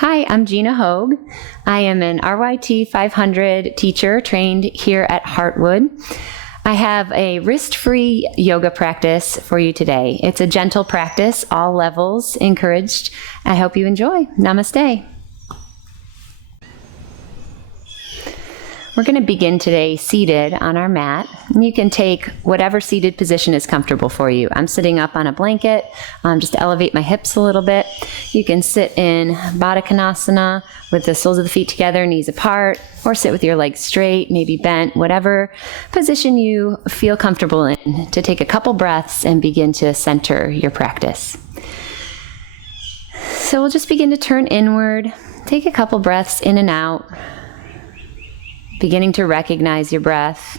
Hi, I'm Gina Hogue. I am an RYT 500 teacher trained here at Heartwood. I have a wrist-free yoga practice for you today. It's a gentle practice, all levels encouraged. I hope you enjoy. Namaste. We're going to begin today seated on our mat. You can take whatever seated position is comfortable for you. I'm sitting up on a blanket, just to elevate my hips a little bit. You can sit in Baddha Konasana with the soles of the feet together, knees apart, or sit with your legs straight, maybe bent, whatever position you feel comfortable in, to take a couple breaths and begin to center your practice. So we'll just begin to turn inward. Take a couple breaths in and out. Beginning to recognize your breath.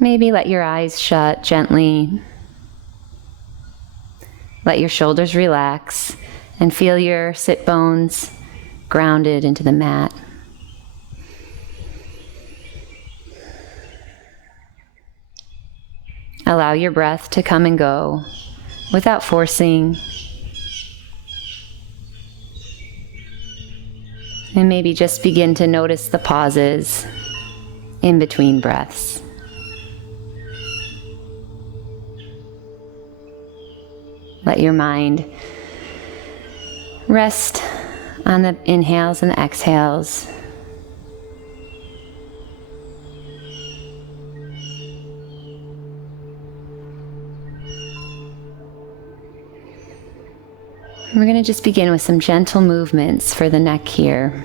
Maybe let your eyes shut gently. Let your shoulders relax and feel your sit bones grounded into the mat. Allow your breath to come and go without forcing. And maybe just begin to notice the pauses in between breaths. Let your mind rest on the inhales and the exhales. We're going to just begin with some gentle movements for the neck here.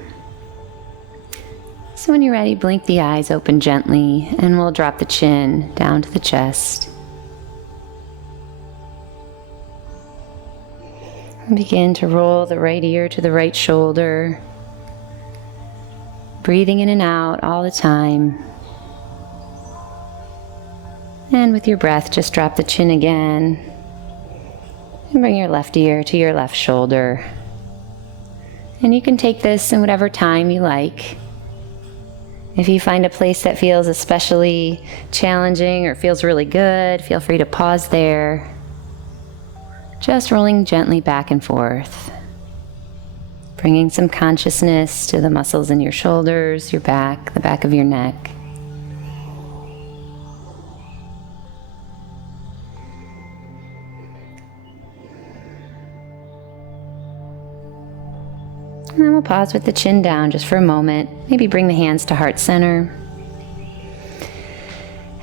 So when you're ready, blink the eyes open gently, and we'll drop the chin down to the chest. And begin to roll the right ear to the right shoulder, breathing in and out all the time. And with your breath, just drop the chin again. And bring your left ear to your left shoulder. And you can take this in whatever time you like. If you find a place that feels especially challenging or feels really good, feel free to pause there. Just rolling gently back and forth. Bringing some consciousness to the muscles in your shoulders, your back, the back of your neck. And then we'll pause with the chin down just for a moment. Maybe bring the hands to heart center.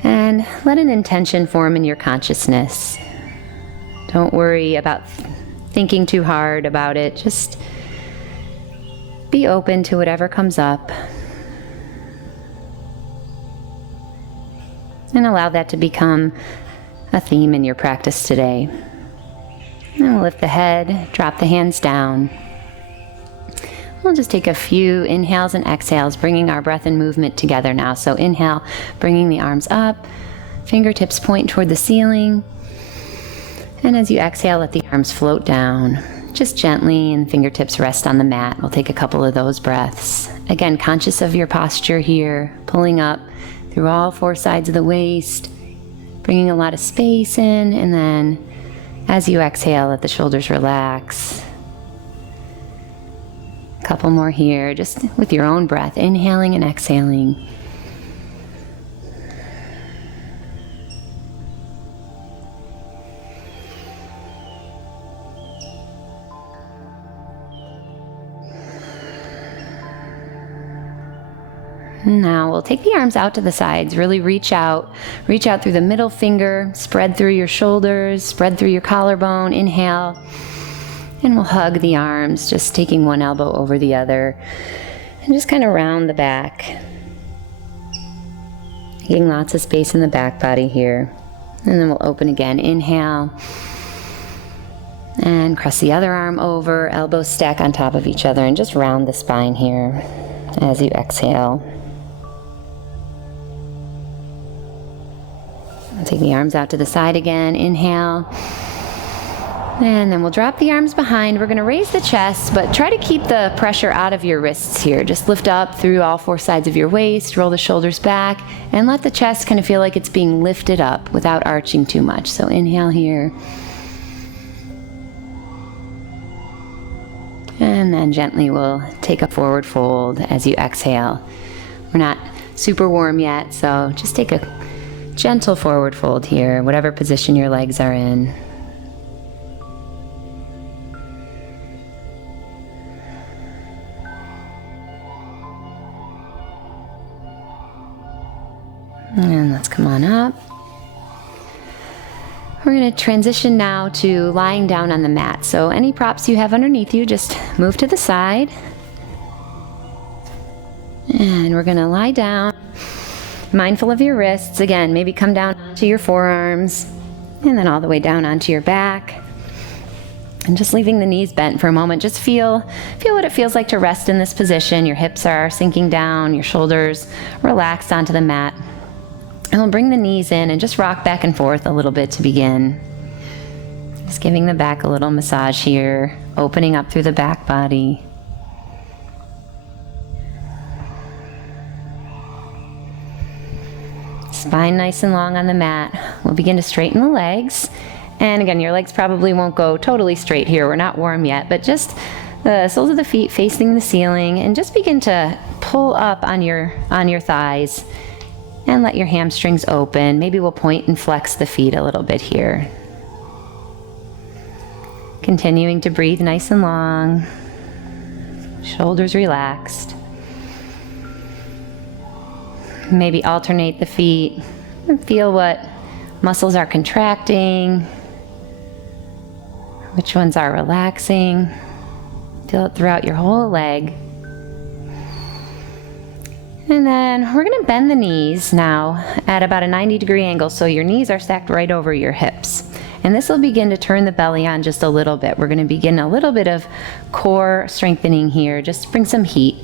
And let an intention form in your consciousness. Don't worry about thinking too hard about it. Just be open to whatever comes up. And allow that to become a theme in your practice today. And we'll lift the head, drop the hands down. We'll just take a few inhales and exhales, bringing our breath and movement together now. So inhale, bringing the arms up, fingertips point toward the ceiling. And as you exhale, let the arms float down, just gently, and fingertips rest on the mat. We'll take a couple of those breaths. Again, conscious of your posture here, pulling up through all four sides of the waist, bringing a lot of space in, and then as you exhale, let the shoulders relax. Couple more here, just with your own breath, inhaling and exhaling. Now we'll take the arms out to the sides, really reach out through the middle finger, spread through your shoulders, spread through your collarbone, inhale. And we'll hug the arms, just taking one elbow over the other, and just kind of round the back. Getting lots of space in the back body here. And then we'll open again. Inhale. And cross the other arm over, elbows stack on top of each other, and just round the spine here as you exhale. I'll take the arms out to the side again. Inhale. And then we'll drop the arms behind. We're going to raise the chest, but try to keep the pressure out of your wrists here. Just lift up through all four sides of your waist, roll the shoulders back, and let the chest kind of feel like it's being lifted up without arching too much. So inhale here. And then gently we'll take a forward fold as you exhale. We're not super warm yet, so just take a gentle forward fold here, whatever position your legs are in. And let's come on up. We're going to transition now to lying down on the mat. So any props you have underneath you, just move to the side. And we're going to lie down, mindful of your wrists. Again, maybe come down to your forearms and then all the way down onto your back. And just leaving the knees bent for a moment. Just feel what it feels like to rest in this position. Your hips are sinking down, your shoulders relaxed onto the mat. And we'll bring the knees in and just rock back and forth a little bit to begin. Just giving the back a little massage here, opening up through the back body. Spine nice and long on the mat. We'll begin to straighten the legs. And again, your legs probably won't go totally straight here. We're not warm yet, but just the soles of the feet facing the ceiling, and just begin to pull up on your thighs. And let your hamstrings open. Maybe we'll point and flex the feet a little bit here. Continuing to breathe nice and long. Shoulders relaxed. Maybe alternate the feet and feel what muscles are contracting, which ones are relaxing. Feel it throughout your whole leg. And then we're going to bend the knees now at about a 90-degree angle, so your knees are stacked right over your hips. And this will begin to turn the belly on just a little bit. We're going to begin a little bit of core strengthening here, just to bring some heat.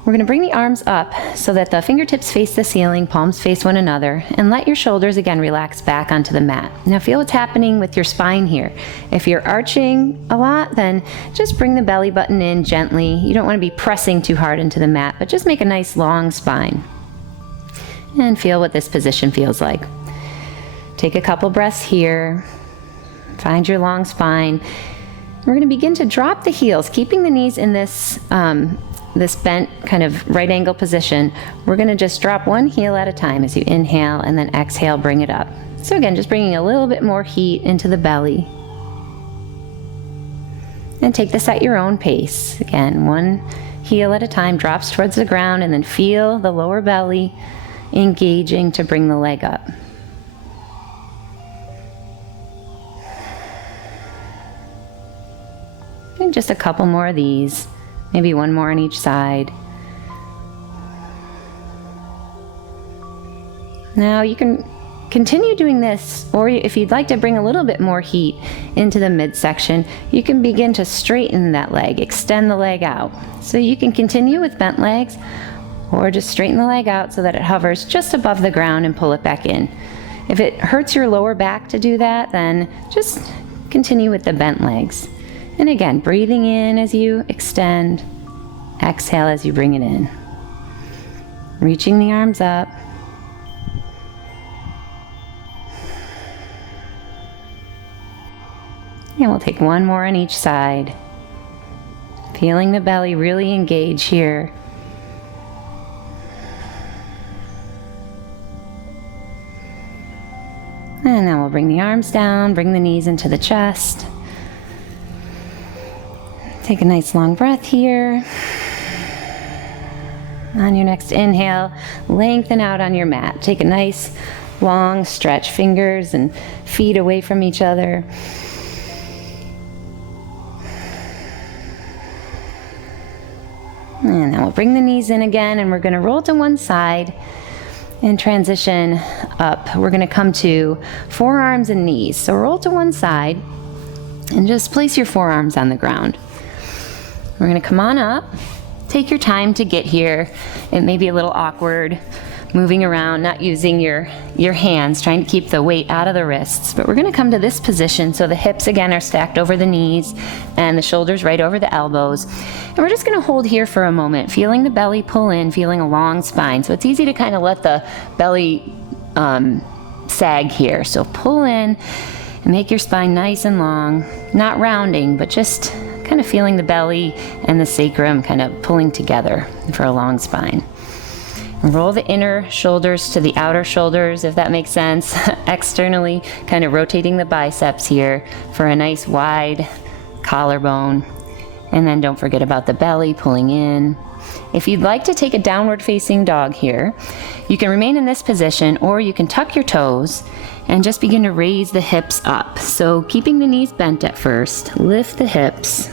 We're going to bring the arms up so that the fingertips face the ceiling, palms face one another, and let your shoulders again relax back onto the mat. Now feel what's happening with your spine here. If you're arching a lot, then just bring the belly button in gently. You don't want to be pressing too hard into the mat, but just make a nice long spine. And feel what this position feels like. Take a couple breaths here. Find your long spine. We're going to begin to drop the heels, keeping the knees in this bent kind of right angle position. We're going to just drop one heel at a time as you inhale, and then exhale, bring it up. So again, just bringing a little bit more heat into the belly. And take this at your own pace. Again, one heel at a time drops towards the ground, and then feel the lower belly engaging to bring the leg up. And just a couple more of these. Maybe one more on each side. Now you can continue doing this, or if you'd like to bring a little bit more heat into the midsection, you can begin to straighten that leg, extend the leg out. So you can continue with bent legs, or just straighten the leg out so that it hovers just above the ground and pull it back in. If it hurts your lower back to do that, then just continue with the bent legs. And again, breathing in as you extend, exhale as you bring it in. Reaching the arms up. And we'll take one more on each side. Feeling the belly really engage here. And then we'll bring the arms down, bring the knees into the chest. Take a nice long breath here. On your next inhale, lengthen out on your mat. Take a nice long stretch, fingers and feet away from each other. And then we'll bring the knees in again, and we're going to roll to one side and transition up. We're going to come to forearms and knees. So roll to one side and just place your forearms on the ground. We're going to come on up. Take your time to get here. It may be a little awkward moving around, not using your hands, trying to keep the weight out of the wrists. But we're going to come to this position so the hips again are stacked over the knees and the shoulders right over the elbows. And we're just going to hold here for a moment, feeling the belly pull in, feeling a long spine. So it's easy to kind of let the belly sag here. So pull in and make your spine nice and long, not rounding, but just kind of feeling the belly and the sacrum kind of pulling together for a long spine. Roll the inner shoulders to the outer shoulders, if that makes sense. Externally, kind of rotating the biceps here for a nice wide collarbone. And then don't forget about the belly pulling in. If you'd like to take a downward facing dog here, you can remain in this position, or you can tuck your toes and just begin to raise the hips up. So keeping the knees bent at first, lift the hips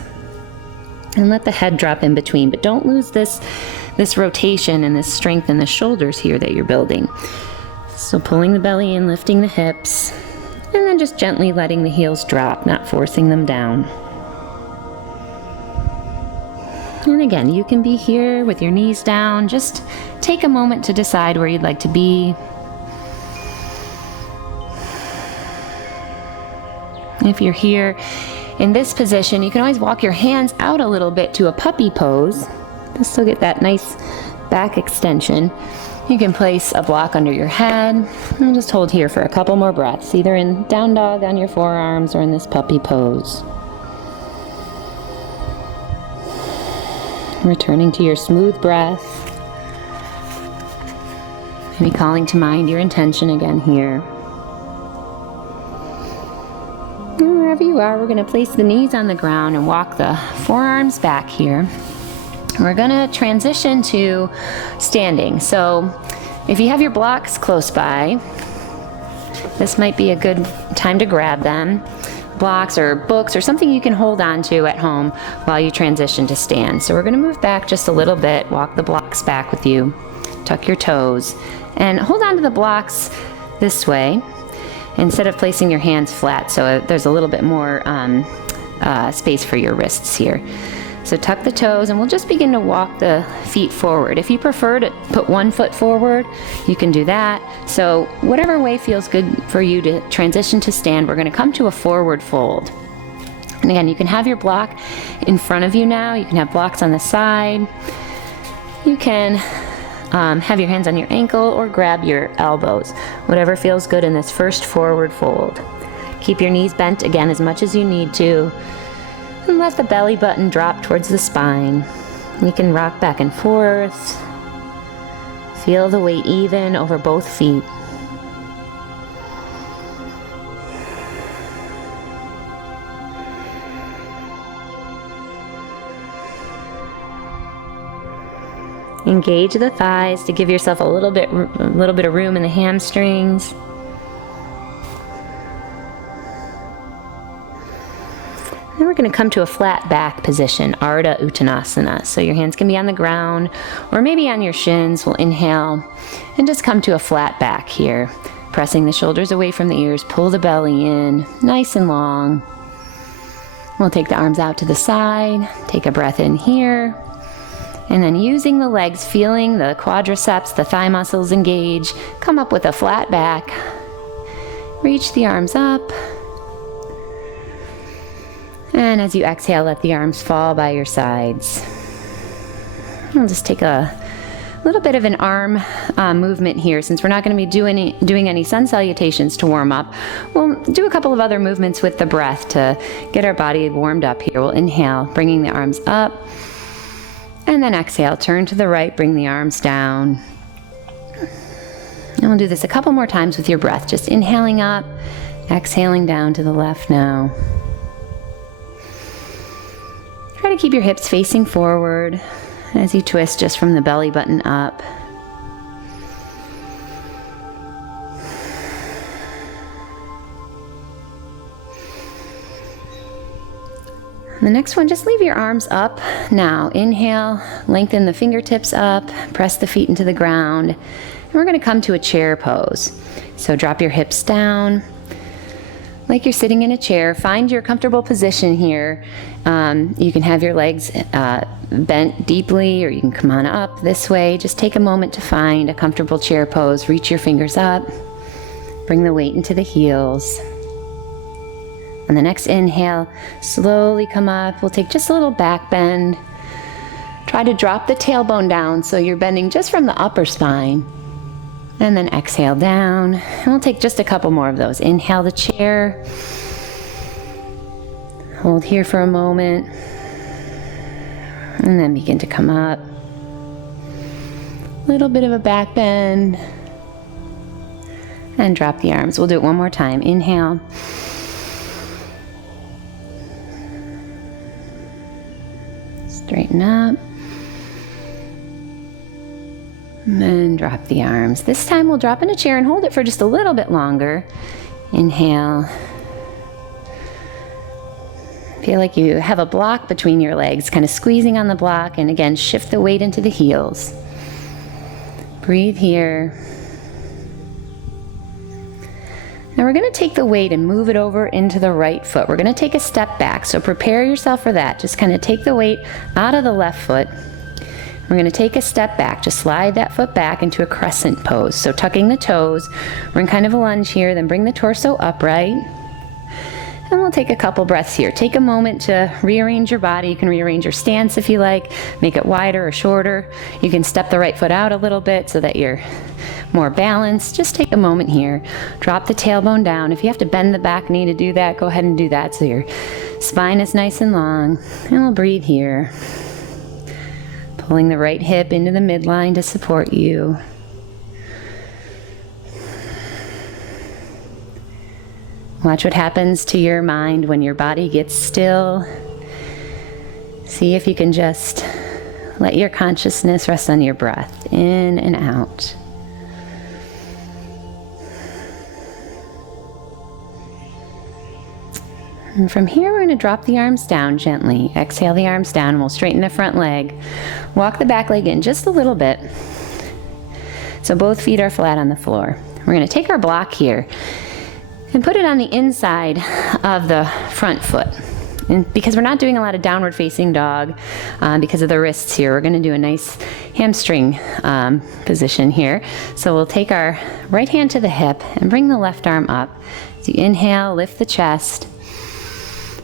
and let the head drop in between, but don't lose this rotation and this strength in the shoulders here that you're building. So pulling the belly in, lifting the hips, and then just gently letting the heels drop, not forcing them down. And again, you can be here with your knees down. Just take a moment to decide where you'd like to be. If you're here in this position, you can always walk your hands out a little bit to a puppy pose. Just to get that nice back extension. You can place a block under your head and just hold here for a couple more breaths, either in down dog on your forearms or in this puppy pose. Returning to your smooth breath. Maybe calling to mind your intention again here. And wherever you are, we're going to place the knees on the ground and walk the forearms back here. We're going to transition to standing. So if you have your blocks close by, this might be a good time to grab them. Blocks or books or something you can hold on to at home while you transition to stand. So we're going to move back just a little bit, walk the blocks back with you, tuck your toes, and hold on to the blocks this way instead of placing your hands flat, so there's a little bit more space for your wrists here. So tuck the toes, and we'll just begin to walk the feet forward. If you prefer to put one foot forward, you can do that. So whatever way feels good for you to transition to stand, we're going to come to a forward fold. And again, you can have your block in front of you now. You can have blocks on the side. You can have your hands on your ankle or grab your elbows. Whatever feels good in this first forward fold. Keep your knees bent again as much as you need to. And let the belly button drop towards the spine. You can rock back and forth. Feel the weight even over both feet. Engage the thighs to give yourself a little bit of room in the hamstrings. Then we're going to come to a flat back position, Ardha Uttanasana. So your hands can be on the ground or maybe on your shins. We'll inhale and just come to a flat back here. Pressing the shoulders away from the ears, pull the belly in, nice and long. We'll take the arms out to the side, take a breath in here, and then using the legs, feeling the quadriceps, the thigh muscles engage, come up with a flat back. Reach the arms up. And as you exhale, let the arms fall by your sides. We'll just take a little bit of an arm movement here. Since we're not going to be doing any sun salutations to warm up, we'll do a couple of other movements with the breath to get our body warmed up here. We'll inhale, bringing the arms up, and then exhale, turn to the right, bring the arms down. And we'll do this a couple more times with your breath, just inhaling up, exhaling down to the left now. Try to keep your hips facing forward as you twist just from the belly button up. The next one, just leave your arms up. Now, inhale, lengthen the fingertips up, press the feet into the ground, and we're going to come to a chair pose. So drop your hips down like you're sitting in a chair. Find your comfortable position here. You can have your legs bent deeply, or you can come on up this way. Just take a moment to find a comfortable chair pose. Reach your fingers up. Bring the weight into the heels. On the next inhale, slowly come up. We'll take just a little back bend. Try to drop the tailbone down so you're bending just from the upper spine. And then exhale down. And we'll take just a couple more of those. Inhale the chair. Hold here for a moment. And then begin to come up. Little bit of a back bend. And drop the arms. We'll do it one more time. Inhale. Straighten up. And then drop the arms. This time we'll drop in a chair and hold it for just a little bit longer. Inhale. Feel like you have a block between your legs, kind of squeezing on the block, and again, shift the weight into the heels. Breathe here. Now we're going to take the weight and move it over into the right foot. We're going to take a step back, so prepare yourself for that. Just kind of take the weight out of the left foot. We're going to take a step back. Just slide that foot back into a crescent pose. So tucking the toes, we're in kind of a lunge here, then bring the torso upright. And we'll take a couple breaths here. Take a moment to rearrange your body. You can rearrange your stance if you like, make it wider or shorter. You can step the right foot out a little bit so that you're more balanced. Just take a moment here. Drop the tailbone down. If you have to bend the back knee to do that, go ahead and do that so your spine is nice and long. And we'll breathe here. Pulling the right hip into the midline to support you. Watch what happens to your mind when your body gets still. See if you can just let your consciousness rest on your breath, in and out. And from here, we're going to drop the arms down gently. Exhale the arms down, and we'll straighten the front leg. Walk the back leg in just a little bit. So both feet are flat on the floor. We're going to take our block here and put it on the inside of the front foot. And because we're not doing a lot of downward facing dog because of the wrists here, we're going to do a nice hamstring position here. So we'll take our right hand to the hip and bring the left arm up. So you inhale, lift the chest,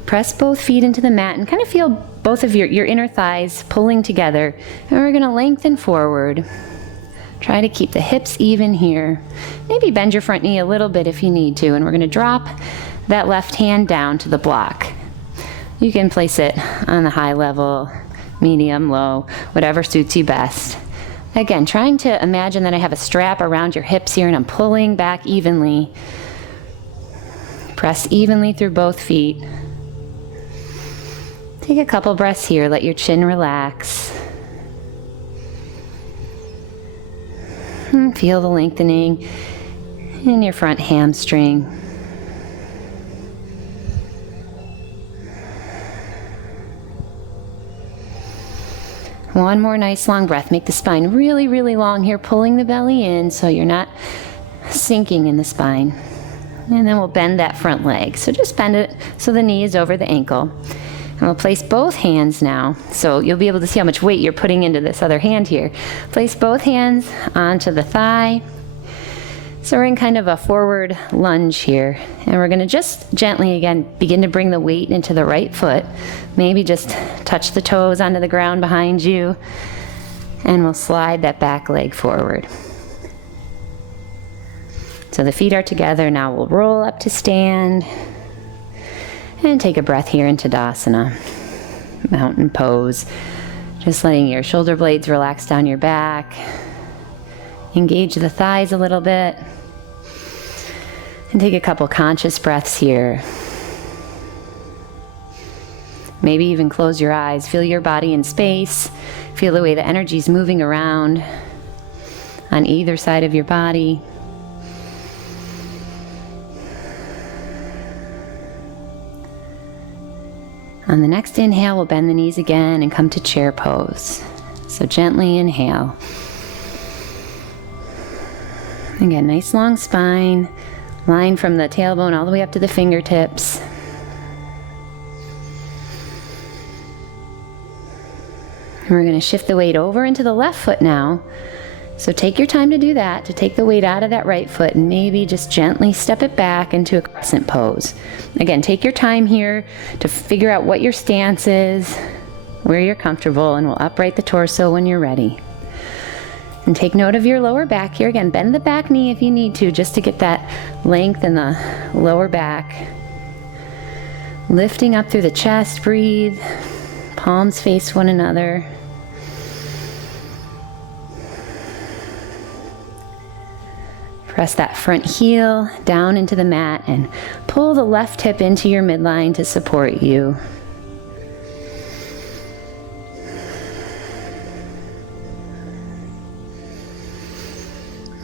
press both feet into the mat, and kind of feel both of your inner thighs pulling together. And we're going to lengthen forward. Try to keep the hips even here. Maybe bend your front knee a little bit if you need to. And we're going to drop that left hand down to the block. You can place it on the high level, medium, low, whatever suits you best. Again, trying to imagine that I have a strap around your hips here and I'm pulling back evenly. Press evenly through both feet. Take a couple breaths here. Let your chin relax. And feel the lengthening in your front hamstring. One more nice long breath. Make the spine really, really long here, pulling the belly in so you're not sinking in the spine. And then we'll bend that front leg. So just bend it so the knee is over the ankle. And we'll place both hands now, so you'll be able to see how much weight you're putting into this other hand here. Place both hands onto the thigh. So we're in kind of a forward lunge here. And we're going to just gently, again, begin to bring the weight into the right foot. Maybe just touch the toes onto the ground behind you. And we'll slide that back leg forward. So the feet are together. Now we'll roll up to stand. And take a breath here into Tadasana, mountain pose. Just letting your shoulder blades relax down your back. Engage the thighs a little bit. And take a couple conscious breaths here. Maybe even close your eyes. Feel your body in space. Feel the way the energy is moving around on either side of your body. On the next inhale, we'll bend the knees again and come to chair pose. So gently inhale. Again, nice long spine, line from the tailbone all the way up to the fingertips. And we're going to shift the weight over into the left foot now. So take your time to do that, to take the weight out of that right foot and maybe just gently step it back into a crescent pose. Again, take your time here to figure out what your stance is, where you're comfortable, and we'll upright the torso when you're ready. And take note of your lower back here. Again, bend the back knee if you need to, just to get that length in the lower back. Lifting up through the chest, breathe. palms face one another. Press that front heel down into the mat and pull the left hip into your midline to support you.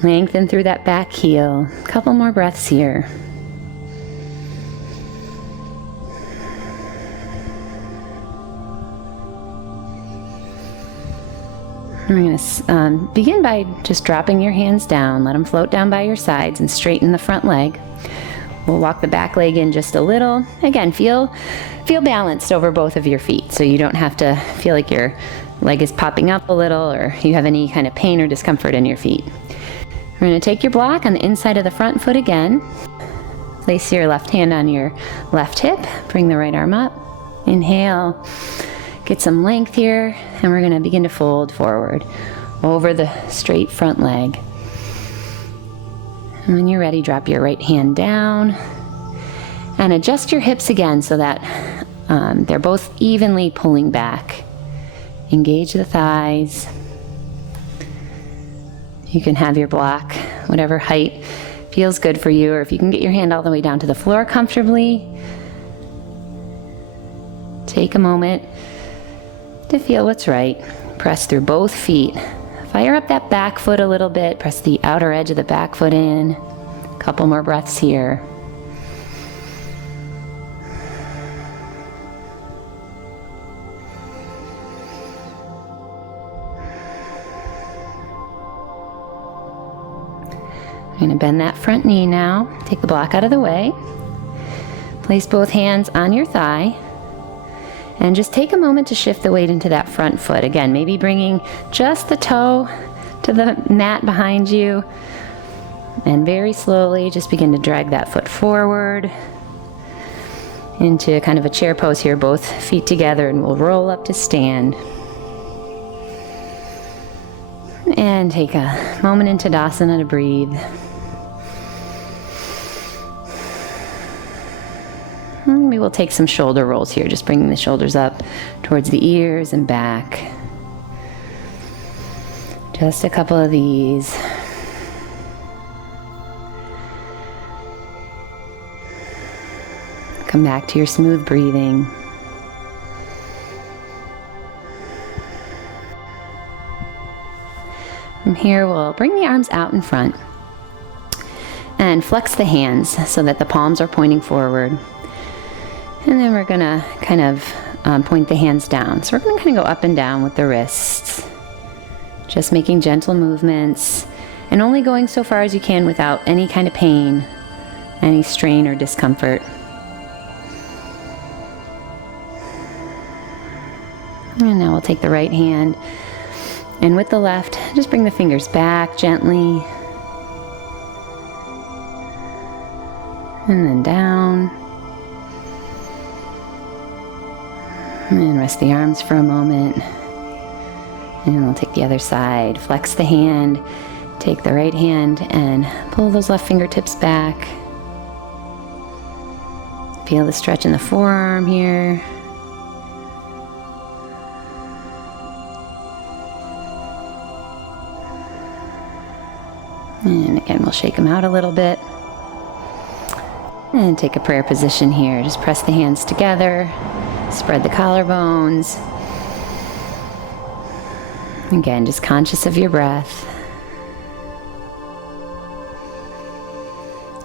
Lengthen through that back heel. A couple more breaths here. We're going to begin by just dropping your hands down. Let them float down by your sides and straighten the front leg. We'll walk the back leg in just a little. Again, feel balanced over both of your feet, so you don't have to feel like your leg is popping up a little or you have any kind of pain or discomfort in your feet. We're going to take your block on the inside of the front foot again. Place your left hand on your left hip. Bring the right arm up. Inhale. Get some length here, and we're going to begin to fold forward over the straight front leg. And when you're ready, drop your right hand down and adjust your hips again so that they're both evenly pulling back. Engage the thighs. You can have your block whatever height feels good for you, or if you can get your hand all the way down to the floor comfortably, take a moment to feel what's right. Press through both feet. Fire up that back foot a little bit. Press the outer edge of the back foot in. A couple more breaths here. I'm going to bend that front knee now. Take the block out of the way. Place both hands on your thigh. And just take a moment to shift the weight into that front foot. Again, maybe bringing just the toe to the mat behind you. And very slowly just begin to drag that foot forward into kind of a chair pose here, both feet together, and we'll roll up to stand. And take a moment in Tadasana to breathe. Maybe we'll take some shoulder rolls here, just bringing the shoulders up towards the ears and back. Just a couple of these. Come back to your smooth breathing. From here, we'll bring the arms out in front and flex the hands so that the palms are pointing forward. And then we're going to kind of point the hands down. So we're going to kind of go up and down with the wrists. Just making gentle movements and only going so far as you can without any kind of pain, any strain or discomfort. And now we'll take the right hand, and with the left, just bring the fingers back gently. And then down. And rest the arms for a moment. And we'll take the other side. Flex the hand. Take the right hand and pull those left fingertips back. Feel the stretch in the forearm here. And again, we'll shake them out a little bit. And take a prayer position here. Just press the hands together. Spread the collarbones. Again, just conscious of your breath.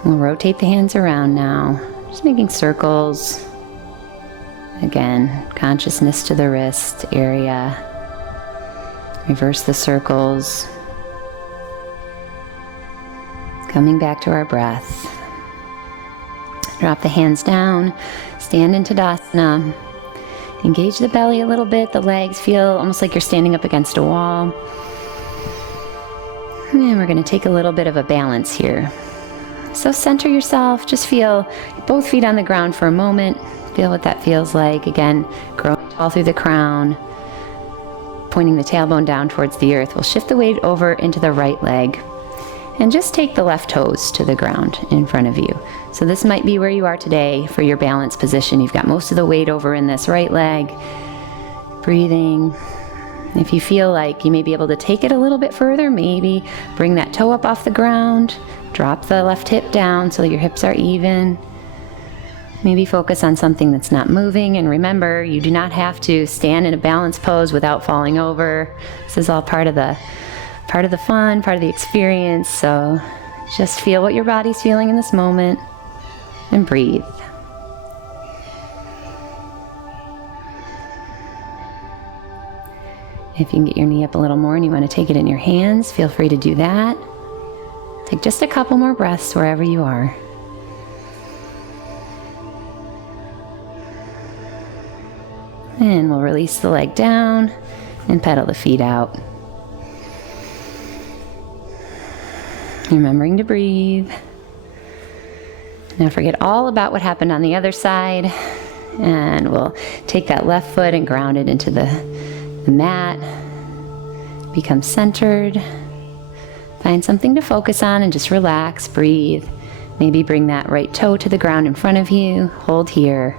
We'll rotate the hands around now. Just making circles. Again, consciousness to the wrist area. Reverse the circles. Coming back to our breath. Drop the hands down. Stand in Tadasana. Engage the belly a little bit. The legs feel almost like you're standing up against a wall. And we're going to take a little bit of a balance here. So center yourself. Just feel both feet on the ground for a moment. Feel what that feels like. Again, growing tall through the crown. Pointing the tailbone down towards the earth. We'll shift the weight over into the right leg. And just take the left toes to the ground in front of you. So this might be where you are today for your balance position. You've got most of the weight over in this right leg. Breathing. If you feel like you may be able to take it a little bit further, maybe bring that toe up off the ground, drop the left hip down so your hips are even. Maybe focus on something that's not moving, and remember, you do not have to stand in a balanced pose without falling over. This is all part of the fun, part of the experience, so just feel what your body's feeling in this moment and breathe. If you can get your knee up a little more and you want to take it in your hands, feel free to do that. Take just a couple more breaths wherever you are. And we'll release the leg down and pedal the feet out. Remembering to breathe. Now forget all about what happened on the other side, and we'll take that left foot and ground it into the mat. Become centered. Find something to focus on and just relax, breathe. Maybe bring that right toe to the ground in front of you. Hold here.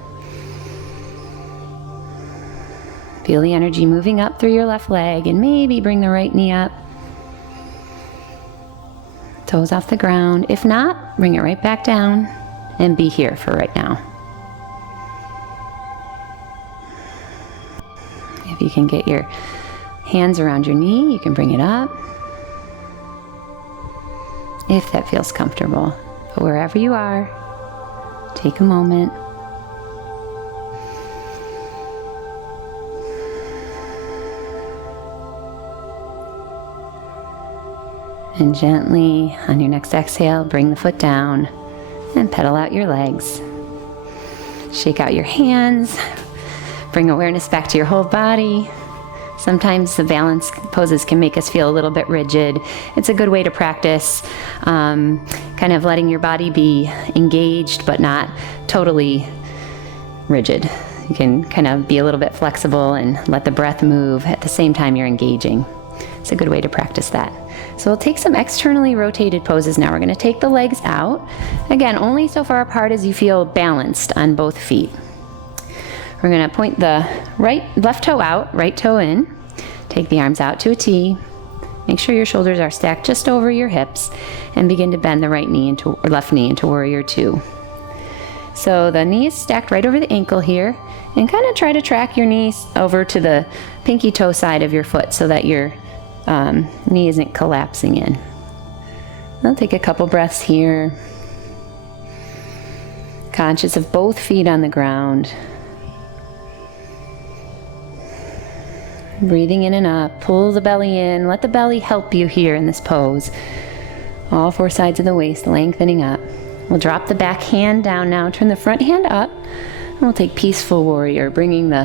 Feel the energy moving up through your left leg, and maybe bring the right knee up. Toes off the ground. If not, bring it right back down and be here for right now. If you can get your hands around your knee, you can bring it up, if that feels comfortable. But wherever you are, take a moment. And gently, on your next exhale, bring the foot down and pedal out your legs. Shake out your hands. Bring awareness back to your whole body. Sometimes the balance poses can make us feel a little bit rigid. It's a good way to practice kind of letting your body be engaged but not totally rigid. You can kind of be a little bit flexible and let the breath move at the same time you're engaging. It's a good way to practice that. So we'll take some externally rotated poses now. We're going to take the legs out. Again, only so far apart as you feel balanced on both feet. We're going to point the left toe out, right toe in. Take the arms out to a T. Make sure your shoulders are stacked just over your hips, and begin to bend the left knee into warrior two. So the knee is stacked right over the ankle here, and kind of try to track your knees over to the pinky toe side of your foot so that your knee isn't collapsing in. I'll take a couple breaths here. Conscious of both feet on the ground. Breathing in and up, pull the belly in, let the belly help you here in this pose. All four sides of the waist lengthening up. We'll drop the back hand down now, turn the front hand up, and we'll take peaceful warrior, bringing the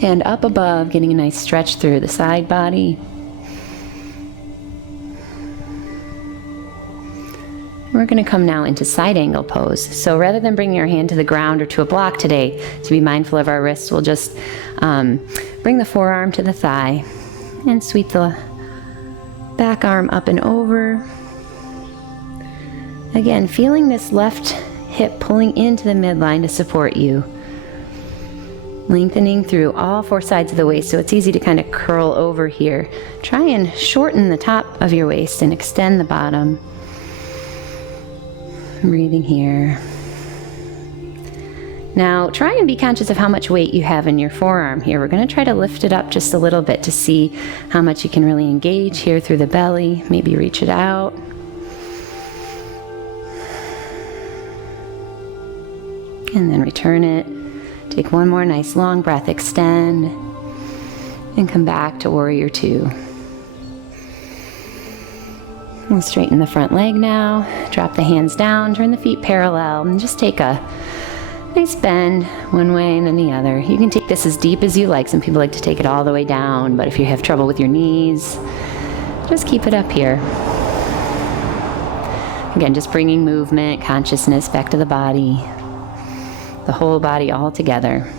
hand up above, getting a nice stretch through the side body. We're going to come now into side angle pose. So rather than bringing our hand to the ground or to a block today, to be mindful of our wrists, we'll just bring the forearm to the thigh and sweep the back arm up and over. Again, feeling this left hip pulling into the midline to support you. Lengthening through all four sides of the waist so it's easy to kind of curl over here. Try and shorten the top of your waist and extend the bottom. Breathing here. Now try and be conscious of how much weight you have in your forearm here. We're going to try to lift it up just a little bit to see how much you can really engage here through the belly. Maybe reach it out. And then return it. Take one more nice long breath, extend, and come back to warrior two. We'll straighten the front leg now, drop the hands down, turn the feet parallel, and just take a nice bend one way and then the other. You can take this as deep as you like. Some people like to take it all the way down, but if you have trouble with your knees, just keep it up here. Again, just bringing movement, consciousness back to the body, the whole body all together.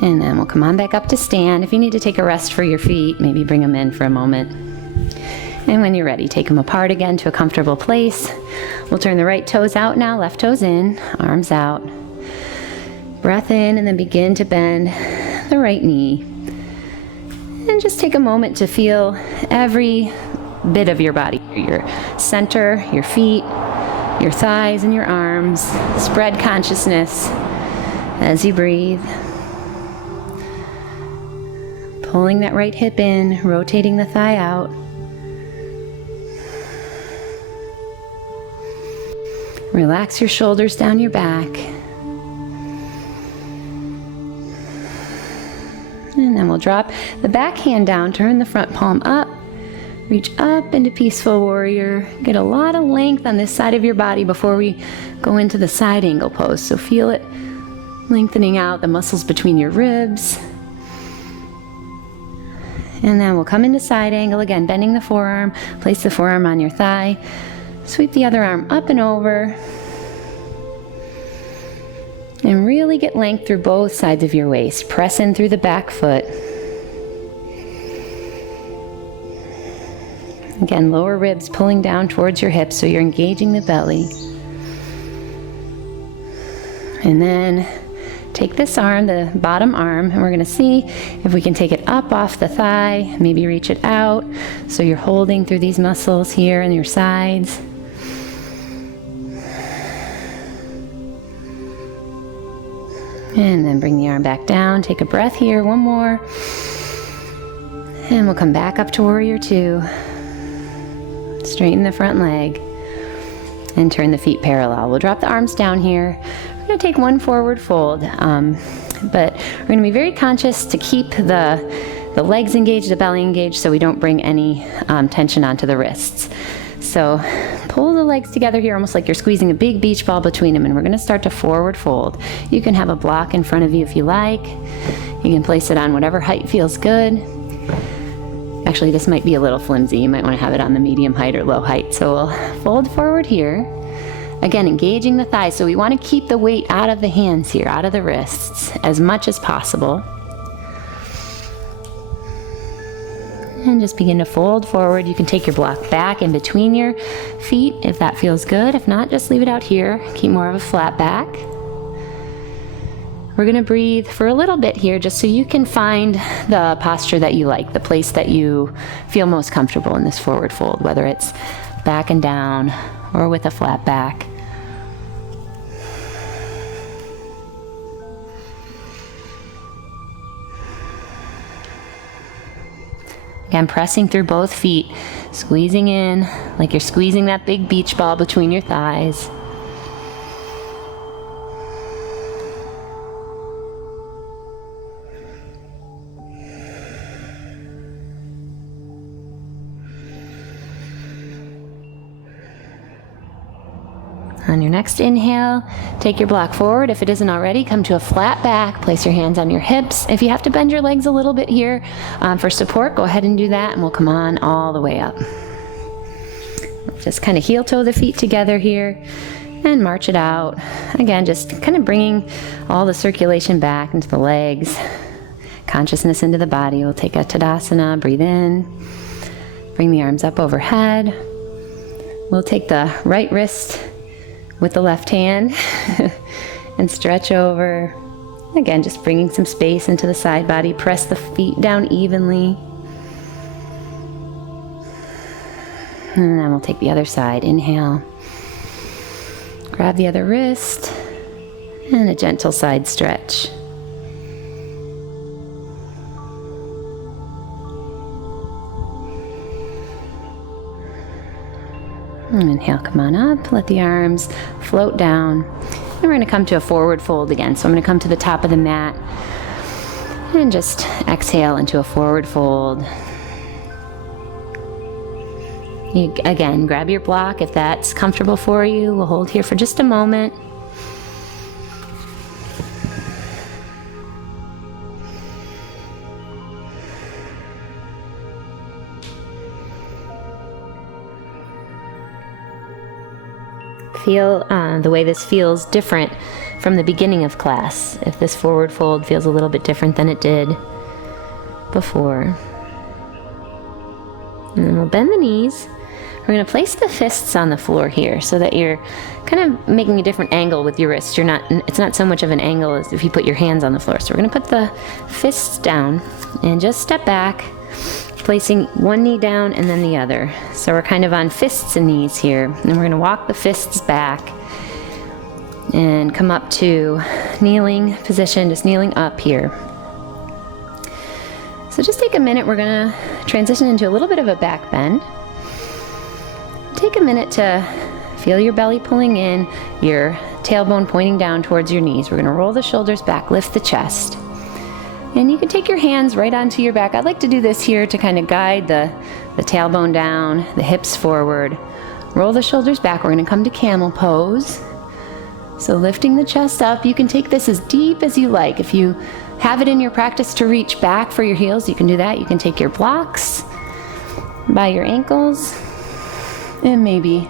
And then we'll come on back up to stand. If you need to take a rest for your feet, maybe bring them in for a moment. And when you're ready, take them apart again to a comfortable place. We'll turn the right toes out now, left toes in, arms out. Breath in and then begin to bend the right knee. And just take a moment to feel every bit of your body, your center, your feet, your thighs and your arms. Spread consciousness as you breathe. Pulling that right hip in, rotating the thigh out. Relax your shoulders down your back. And then we'll drop the back hand down, turn the front palm up, reach up into Peaceful Warrior. Get a lot of length on this side of your body before we go into the side angle pose. So feel it lengthening out the muscles between your ribs. And then we'll come into side angle again, bending the forearm, place the forearm on your thigh, sweep the other arm up and over, and really get length through both sides of your waist. Press in through the back foot. Again, lower ribs pulling down towards your hips so you're engaging the belly. And then take this arm, the bottom arm, and we're going to see if we can take it up off the thigh, maybe reach it out so you're holding through these muscles here in your sides. And then bring the arm back down. Take a breath here, one more. And we'll come back up to Warrior Two. Straighten the front leg and turn the feet parallel. We'll drop the arms down here. We're going to take one forward fold, but we're going to be very conscious to keep the legs engaged, the belly engaged, so we don't bring any tension onto the wrists. So pull the legs together here almost like you're squeezing a big beach ball between them, and we're going to start to forward fold. You can have a block in front of you if you like. You can place it on whatever height feels good. Actually, this might be a little flimsy. You might want to have it on the medium height or low height. So we'll fold forward here. Again, engaging the thighs. So we want to keep the weight out of the hands here, out of the wrists, as much as possible. And just begin to fold forward. You can take your block back in between your feet if that feels good. If not, just leave it out here. Keep more of a flat back. We're going to breathe for a little bit here just so you can find the posture that you like, the place that you feel most comfortable in this forward fold, whether it's back and down or with a flat back. Again, pressing through both feet, squeezing in like you're squeezing that big beach ball between your thighs. On your next inhale, take your block forward. If it isn't already, come to a flat back. Place your hands on your hips. If you have to bend your legs a little bit here for support, go ahead and do that, and we'll come on all the way up. Just kind of heel toe the feet together here and march it out. Again, just kind of bringing all the circulation back into the legs, consciousness into the body. We'll take a Tadasana, breathe in, bring the arms up overhead. We'll take the right wrist with the left hand and stretch over. Again, just bringing some space into the side body. Press the feet down evenly. And then we'll take the other side. Inhale. Grab the other wrist and a gentle side stretch. And inhale, come on up, let the arms float down. And we're going to come to a forward fold again. So I'm going to come to the top of the mat and just exhale into a forward fold. Again, grab your block if that's comfortable for you. We'll hold here for just a moment. Feel the way this feels different from the beginning of class. If this forward fold feels a little bit different than it did before. And then we'll bend the knees. We're going to place the fists on the floor here so that you're kind of making a different angle with your wrists. It's not so much of an angle as if you put your hands on the floor. So we're going to put the fists down and just step back, placing one knee down and then the other. So we're kind of on fists and knees here. And we're going to walk the fists back and come up to kneeling position, just kneeling up here. So just take a minute. We're going to transition into a little bit of a back bend. Take a minute to feel your belly pulling in, your tailbone pointing down towards your knees. We're going to roll the shoulders back, lift the chest. And you can take your hands right onto your back. I'd like to do this here to kind of guide the tailbone down, the hips forward. Roll the shoulders back. We're going to come to camel pose. So lifting the chest up, you can take this as deep as you like. If you have it in your practice to reach back for your heels, you can do that. You can take your blocks by your ankles and maybe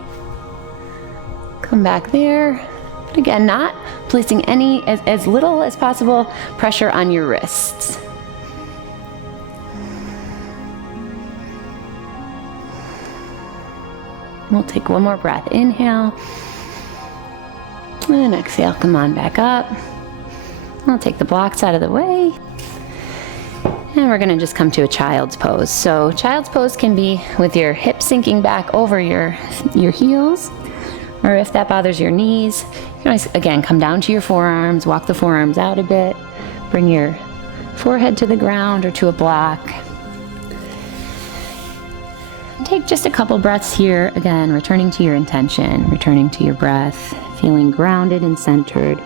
come back there. But again, not placing any, as little as possible pressure on your wrists. We'll take one more breath. Inhale. And exhale, come on back up. I'll take the blocks out of the way. And we're going to just come to a child's pose. So child's pose can be with your hips sinking back over your heels, or if that bothers your knees, you can always, again, come down to your forearms, walk the forearms out a bit, bring your forehead to the ground or to a block. Take just a couple breaths here, again, returning to your intention, returning to your breath, feeling grounded and centered.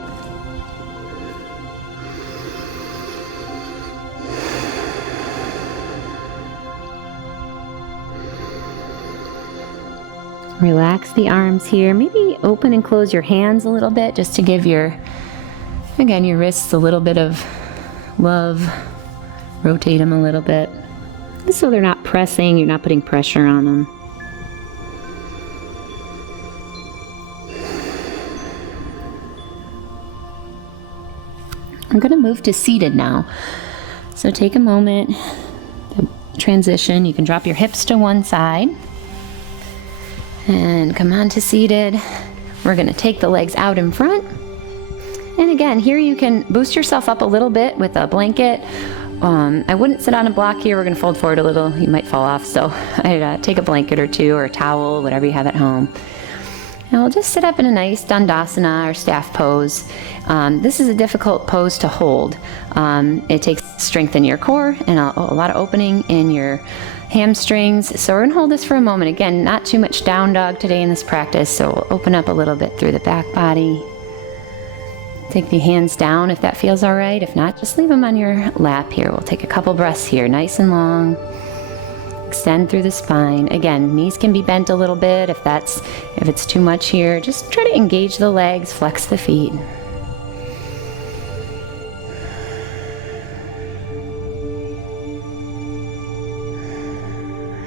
Relax the arms here. Maybe open and close your hands a little bit just to give your wrists a little bit of love. Rotate them a little bit. Just so they're not pressing, you're not putting pressure on them. I'm going to move to seated now. So take a moment to transition. You can drop your hips to one side. And come on to seated. We're going to take the legs out in front. And again, here you can boost yourself up a little bit with a blanket. I wouldn't sit on a block here. We're going to fold forward a little. You might fall off. So I'd take a blanket or two or a towel, whatever you have at home. And we'll just sit up in a nice Dandasana or staff pose. This is a difficult pose to hold. It takes strength in your core and a lot of opening in your hamstrings. So we're going to hold this for a moment. Again, not too much down dog today in this practice, so we'll open up a little bit through the back body. Take the hands down if that feels all right. If not, just leave them on your lap here. We'll take a couple breaths here, nice and long. Extend through the spine. Again, knees can be bent a little bit if it's too much here. Just try to engage the legs, flex the feet.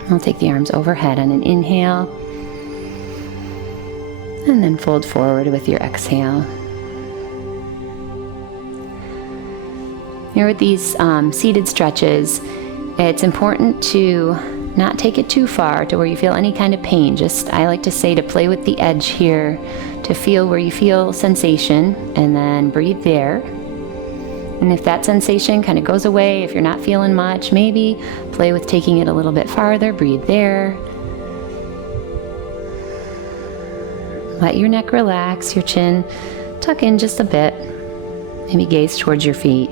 I'll take the arms overhead on an inhale, and then fold forward with your exhale. Here with these seated stretches, it's important to not take it too far to where you feel any kind of pain. I like to say to play with the edge here, to feel where you feel sensation, and then breathe there. And if that sensation kind of goes away, if you're not feeling much, maybe play with taking it a little bit farther, breathe there. Let your neck relax, your chin tuck in just a bit. Maybe gaze towards your feet.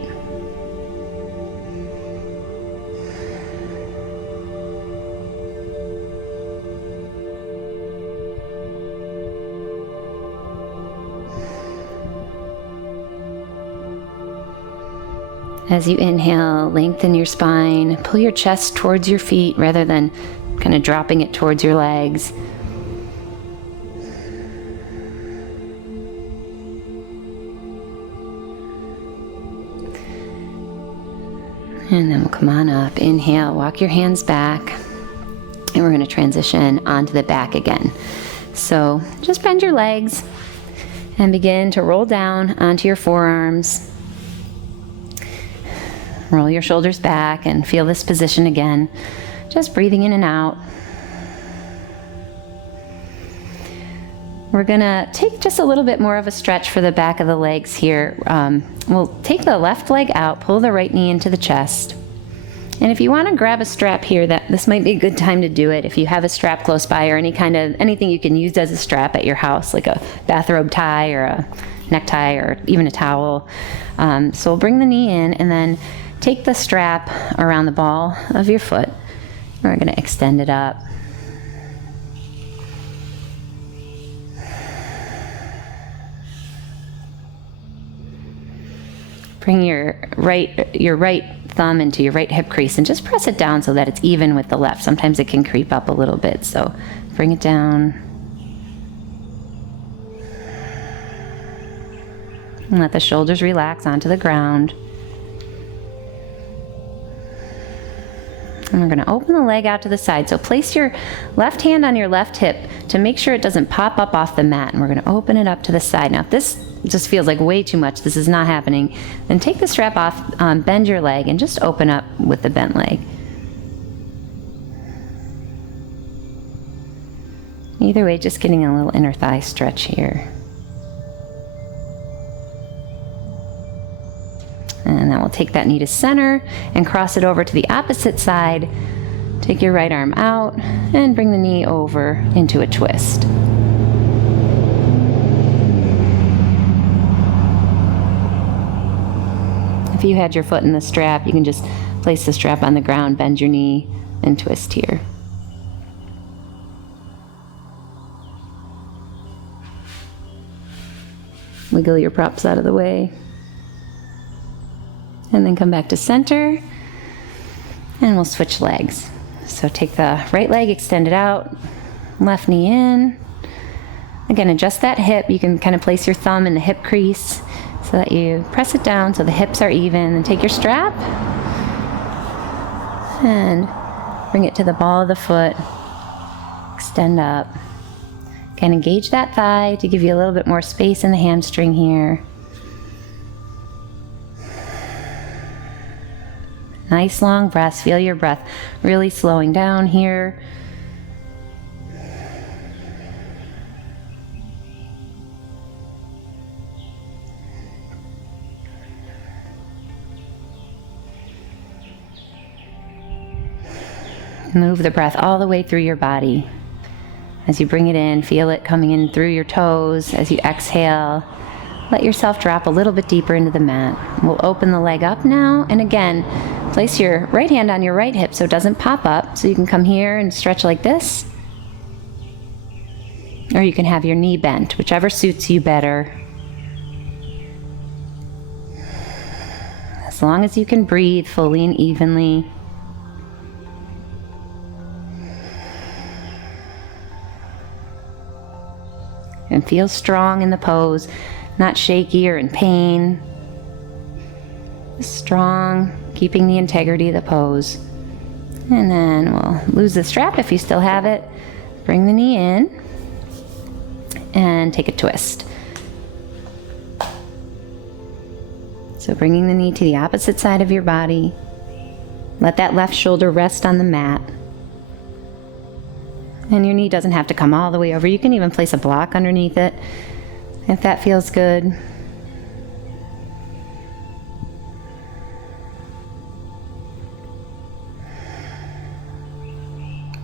As you inhale, lengthen your spine, pull your chest towards your feet rather than kind of dropping it towards your legs. And then we'll come on up. Inhale, walk your hands back, and we're going to transition onto the back again. So just bend your legs and begin to roll down onto your forearms. Roll your shoulders back and feel this position again. Just breathing in and out. We're gonna take just a little bit more of a stretch for the back of the legs here. We'll take the left leg out, pull the right knee into the chest. And if you want to grab a strap here, this might be a good time to do it. If you have a strap close by or anything you can use as a strap at your house, like a bathrobe tie or a necktie or even a towel. So we'll bring the knee in and then take the strap around the ball of your foot. We're going to extend it up. Bring your right thumb into your right hip crease and just press it down so that it's even with the left. Sometimes it can creep up a little bit, so bring it down. And let the shoulders relax onto the ground. And we're going to open the leg out to the side. So place your left hand on your left hip to make sure it doesn't pop up off the mat. And we're going to open it up to the side. Now, if this just feels like way too much, this is not happening, then take the strap off, bend your leg, and just open up with the bent leg. Either way, just getting a little inner thigh stretch here. And then we'll take that knee to center and cross it over to the opposite side. Take your right arm out and bring the knee over into a twist. If you had your foot in the strap, you can just place the strap on the ground, bend your knee, and twist here. Wiggle your props out of the way. And then come back to center, and we'll switch legs. So take the right leg, extend it out, left knee in. Again, adjust that hip. You can kind of place your thumb in the hip crease so that you press it down so the hips are even. And take your strap and bring it to the ball of the foot. Extend up. Again, engage that thigh to give you a little bit more space in the hamstring here. Nice long breaths. Feel your breath really slowing down here. Move the breath all the way through your body. As you bring it in, feel it coming in through your toes. As you exhale, let yourself drop a little bit deeper into the mat. We'll open the leg up now, and again, place your right hand on your right hip so it doesn't pop up. So you can come here and stretch like this, or you can have your knee bent, whichever suits you better. As long as you can breathe fully and evenly. And feel strong in the pose, not shaky or in pain. Strong, keeping the integrity of the pose. And then we'll lose the strap if you still have it. Bring the knee in and take a twist. So bringing the knee to the opposite side of your body. Let that left shoulder rest on the mat. And your knee doesn't have to come all the way over. You can even place a block underneath it if that feels good.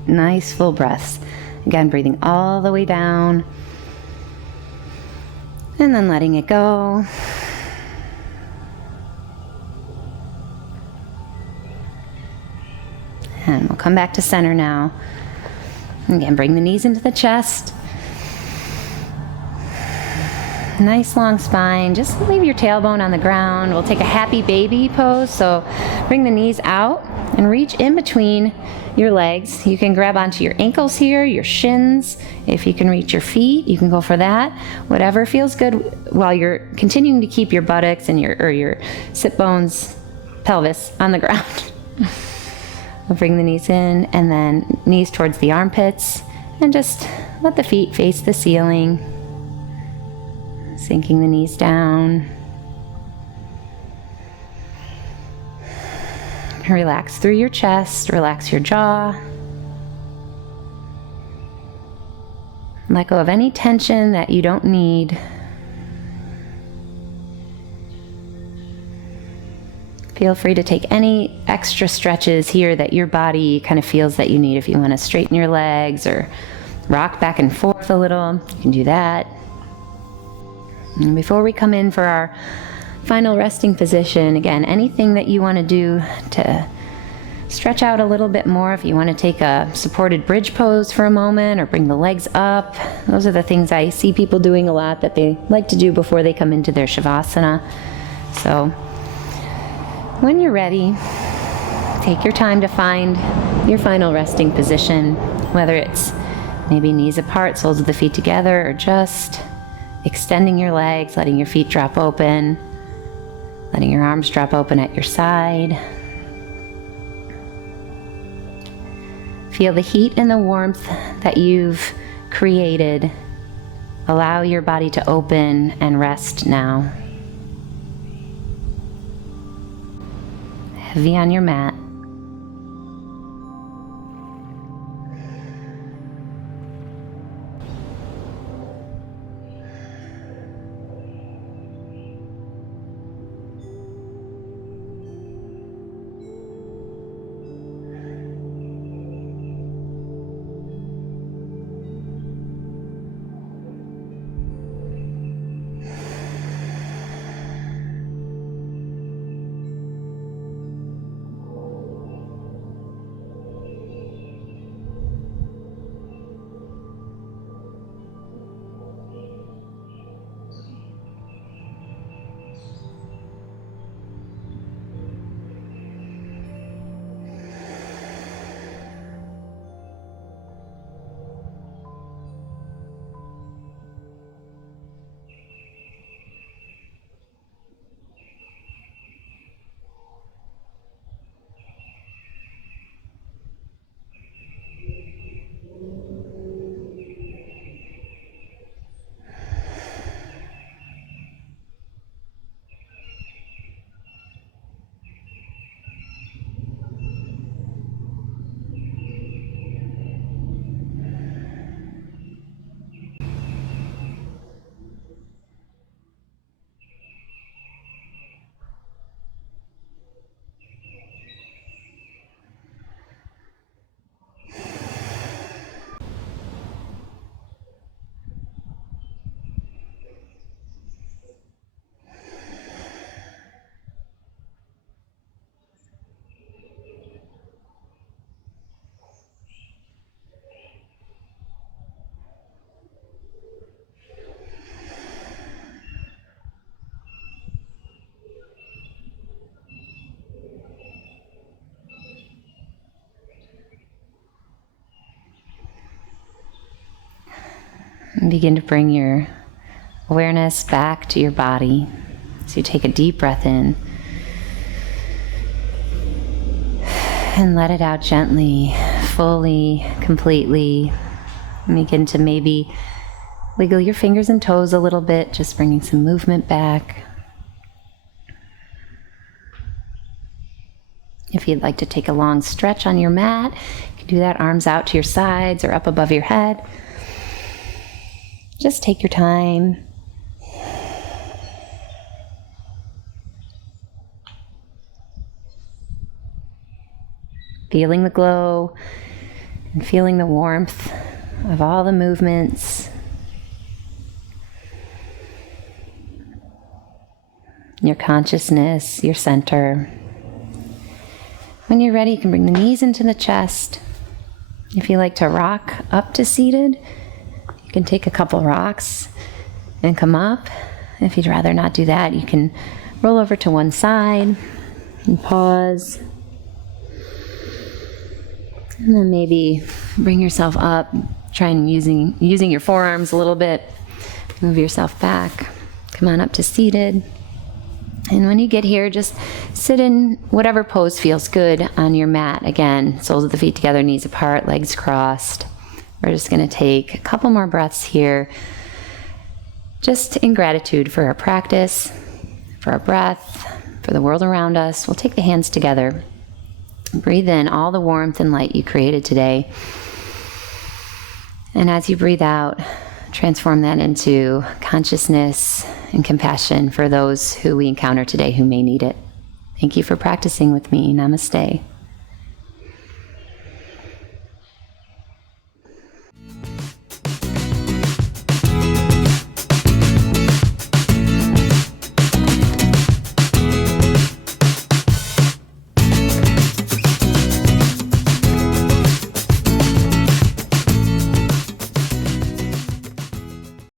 Nice full breaths. Again, breathing all the way down. And then letting it go. And we'll come back to center now. Again, bring the knees into the chest. Nice long spine. Just leave your tailbone on the ground. We'll take a happy baby pose. So bring the knees out and reach in between your legs. You can grab onto your ankles here, your shins. If you can reach your feet, you can go for that. Whatever feels good while you're continuing to keep your buttocks and your sit bones, pelvis on the ground. We'll bring the knees in and then knees towards the armpits and just let the feet face the ceiling. Sinking the knees down. Relax through your chest, relax your jaw. Let go of any tension that you don't need. Feel free to take any extra stretches here that your body kind of feels that you need. If you want to straighten your legs or rock back and forth a little, you can do that. And before we come in for our final resting position, again, anything that you want to do to stretch out a little bit more, if you want to take a supported bridge pose for a moment or bring the legs up, those are the things I see people doing a lot that they like to do before they come into their Shavasana. So when you're ready, take your time to find your final resting position, whether it's maybe knees apart, soles of the feet together, or just extending your legs, letting your feet drop open, letting your arms drop open at your side. Feel the heat and the warmth that you've created. Allow your body to open and rest now. Heavy on your mat. And begin to bring your awareness back to your body. So you take a deep breath in and let it out gently, fully, completely. And begin to maybe wiggle your fingers and toes a little bit, just bringing some movement back. If you'd like to take a long stretch on your mat, you can do that, arms out to your sides or up above your head. Just take your time. Feeling the glow and feeling the warmth of all the movements. Your consciousness, your center. When you're ready, you can bring the knees into the chest. If you like to rock up to seated, you can take a couple rocks and come up. If you'd rather not do that, you can roll over to one side and pause. And then maybe bring yourself up, try and using your forearms a little bit. Move yourself back. Come on up to seated. And when you get here, just sit in whatever pose feels good on your mat. Again, soles of the feet together, knees apart, legs crossed. We're just going to take a couple more breaths here, just in gratitude for our practice, for our breath, for the world around us. We'll take the hands together. Breathe in all the warmth and light you created today. And as you breathe out, transform that into consciousness and compassion for those who we encounter today who may need it. Thank you for practicing with me. Namaste.